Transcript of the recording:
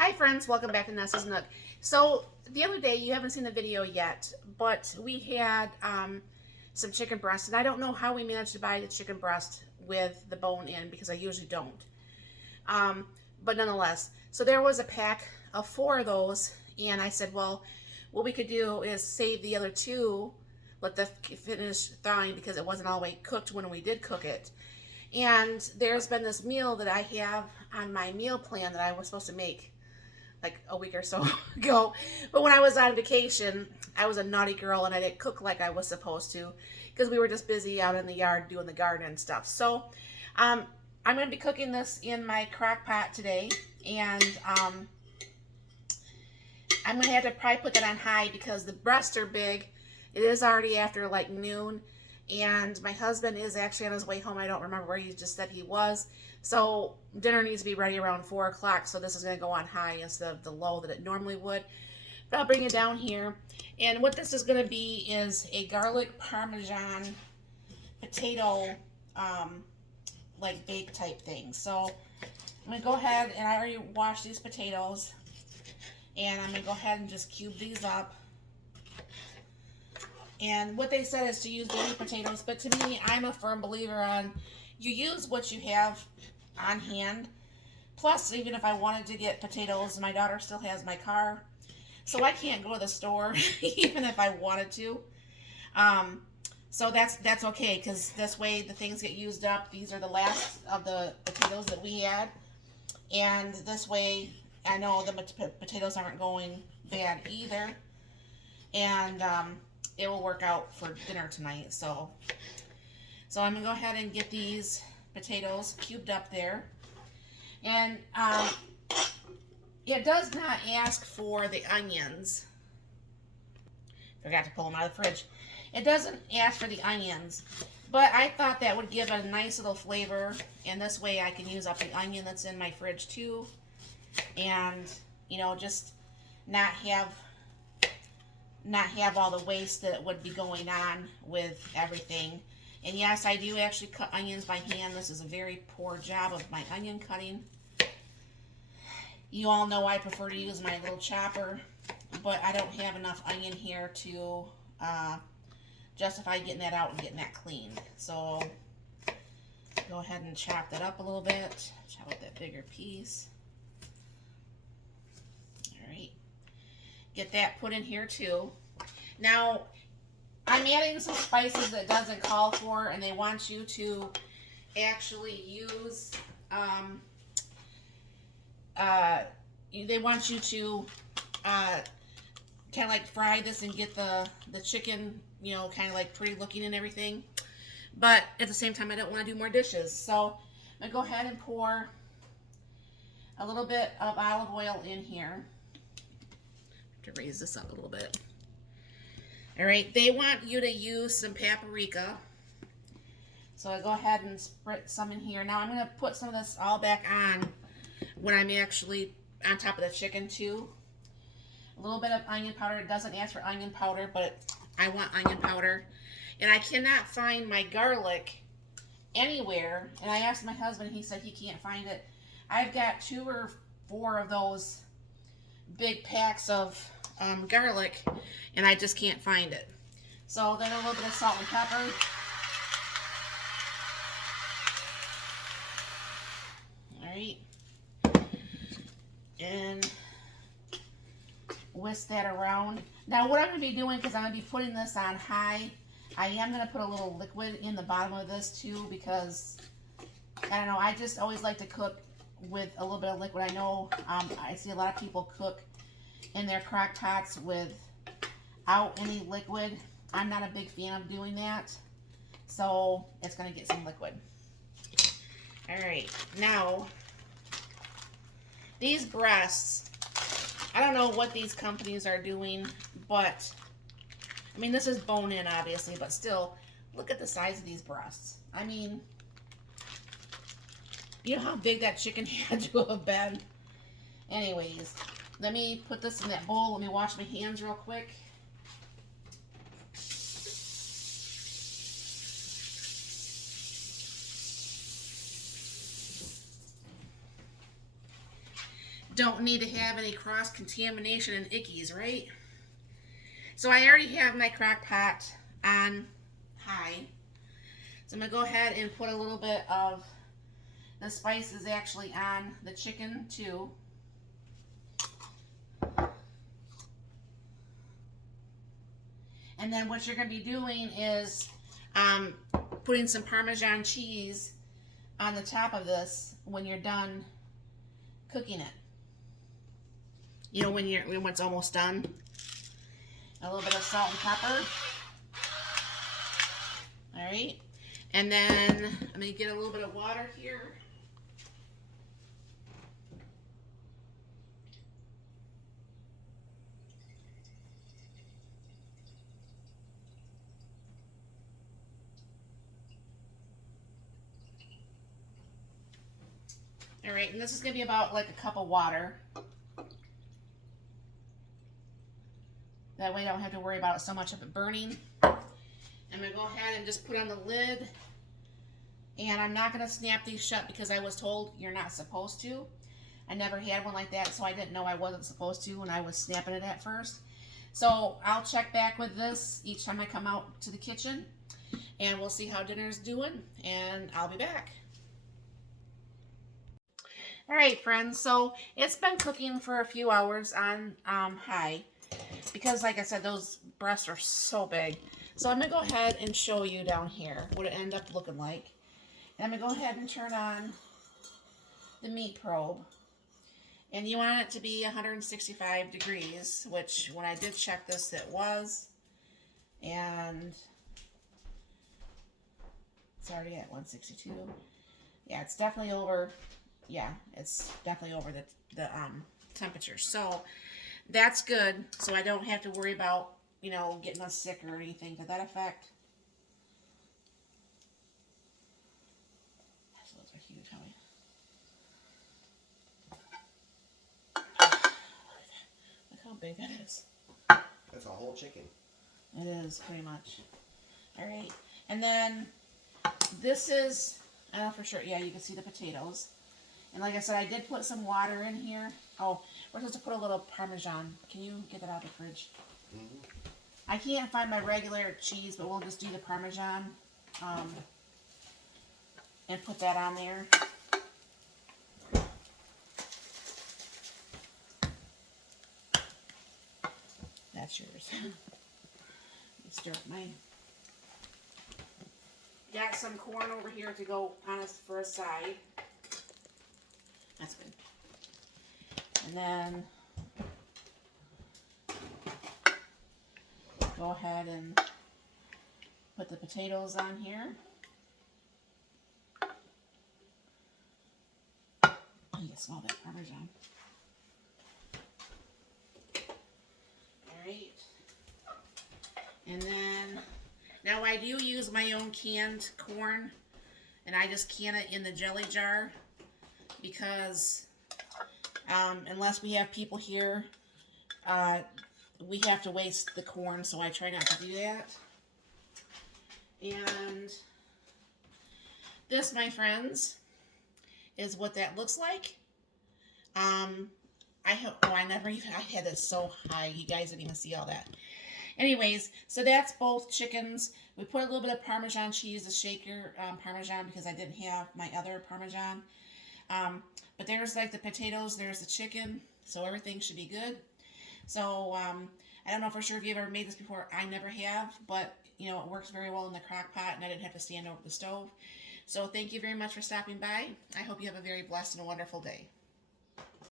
Hi friends, welcome back to Nessa's Nook. So the other day, you haven't seen the video yet, but we had some chicken breast, and I don't know how we managed to buy the chicken breast with the bone in because I usually don't. But nonetheless, so there was a pack of 4 of those, and I said, well, what we could do is save the other 2, let the finish thawing because it wasn't all the way cooked when we did cook it. And there's been this meal that I have on my meal plan that I was supposed to make like a week or so ago. But when I was on vacation, I was a naughty girl and I didn't cook like I was supposed to because we were just busy out in the yard doing the garden and stuff. So I'm going to be cooking this in my crock pot today. And I'm going to have to probably put that on high because the breasts are big. It is already after like noon. And my husband is actually on his way home. I don't remember where he just said he was. So dinner needs to be ready around 4 o'clock. So this is going to go on high instead of the low that it normally would. But I'll bring it down here. And what this is going to be is a garlic Parmesan potato like bake type thing. So I'm going to go ahead and I already washed these potatoes. And I'm going to go ahead and just cube these up. And what they said is to use baby potatoes, but to me, I'm a firm believer on you use what you have on hand. Plus, even if I wanted to get potatoes, my daughter still has my car, so I can't go to the store even if I wanted to. So that's okay because this way the things get used up. These are the last of the potatoes that we had, and this way I know the potatoes aren't going bad either, and it will work out for dinner tonight. So I'm gonna go ahead and get these potatoes cubed up there. And it does not ask for the onions. Forgot to pull them out of the fridge. It doesn't ask for the onions, but I thought that would give a nice little flavor, and this way I can use up the onion that's in my fridge too, and you know, just not have all the waste that would be going on with everything. And yes, I do actually cut onions by hand. This is a very poor job of my onion cutting. You all know I prefer to use my little chopper, but I don't have enough onion here to justify getting that out and getting that cleaned. So go ahead and chop that up a little bit. Chop up that bigger piece. Get that put in here too. Now, I'm adding some spices that doesn't call for, and they want you to actually use, they want you to kind of like fry this and get the chicken, you know, kind of like pretty looking and everything. But at the same time, I don't want to do more dishes. So I'm going to go ahead and pour a little bit of olive oil in here. To raise this up a little bit. All right, they want you to use some paprika. So I go ahead and spritz some in here. Now I'm going to put some of this all back on when I'm actually on top of the chicken too. A little bit of onion powder. It doesn't ask for onion powder, but I want onion powder. And I cannot find my garlic anywhere. And I asked my husband, he said he can't find it. I've got 2 or 4 of those big packs of garlic, and I just can't find it. So then a little bit of salt and pepper. Alright. And whisk that around. Now what I'm going to be doing, because I'm going to be putting this on high, I am going to put a little liquid in the bottom of this too, because I don't know, I just always like to cook with a little bit of liquid. I know I see a lot of people cook in their crock pots without any liquid. I'm not a big fan of doing that, so it's going to get some liquid. Alright, now these breasts, I don't know what these companies are doing, but I mean, this is bone in obviously, but still, look at the size of these breasts. I mean, you know how big that chicken had to have been? Anyways, let me put this in that bowl. Let me wash my hands real quick. don't need to have any cross-contamination and ickies, right? So I already have my crock pot on high. So I'm going to go ahead and put a little bit of the spices actually on the chicken too. And then what you're going to be doing is putting some Parmesan cheese on the top of this when you're done cooking it. You know, when it's almost done. A little bit of salt and pepper. All right. And then I'm going to get a little bit of water here. All right, and this is going to be about like a cup of water. That way I don't have to worry about so much of it burning. I'm going to go ahead and just put on the lid. And I'm not going to snap these shut because I was told you're not supposed to. I never had one like that, so I didn't know I wasn't supposed to when I was snapping it at first. So I'll check back with this each time I come out to the kitchen. And we'll see how dinner's doing. And I'll be back. All right, friends, so it's been cooking for a few hours on high because, like I said, those breasts are so big. So I'm going to go ahead and show you down here what it ended up looking like. And I'm going to go ahead and turn on the meat probe. And you want it to be 165 degrees, which when I did check this, it was. And it's already at 162. Yeah, it's definitely over. Yeah, it's definitely over the temperature. So that's good. So I don't have to worry about, you know, getting us sick or anything to that effect. Those are huge, honey. Look how big that is. That's a whole chicken. It is, pretty much. All right. And then this is, I don't know for sure. Yeah, you can see the potatoes. And like I said, I did put some water in here. Oh, we're supposed to put a little Parmesan. Can you get that out of the fridge? Mm-hmm. I can't find my regular cheese, but we'll just do the Parmesan and put that on there. That's yours. Stir up mine. Got some corn over here to go on us for a side. That's good. And then go ahead and put the potatoes on here. Oh, you can smell that Parmesan. Alright. And then, now I do use my own canned corn, and I just can it in the jelly jar. Because unless we have people here, we have to waste the corn, so I try not to do that. And this, my friends, is what that looks like. I had it so high, you guys didn't even see all that. Anyways, so that's both chickens. We put a little bit of Parmesan cheese, a shaker Parmesan, because I didn't have my other Parmesan. But there's like the potatoes, there's the chicken, so everything should be good. So I don't know for sure if you've ever made this before. I never have, but you know, it works very well in the crock pot, and I didn't have to stand over the stove. So thank you very much for stopping by. I hope you have a very blessed and wonderful day.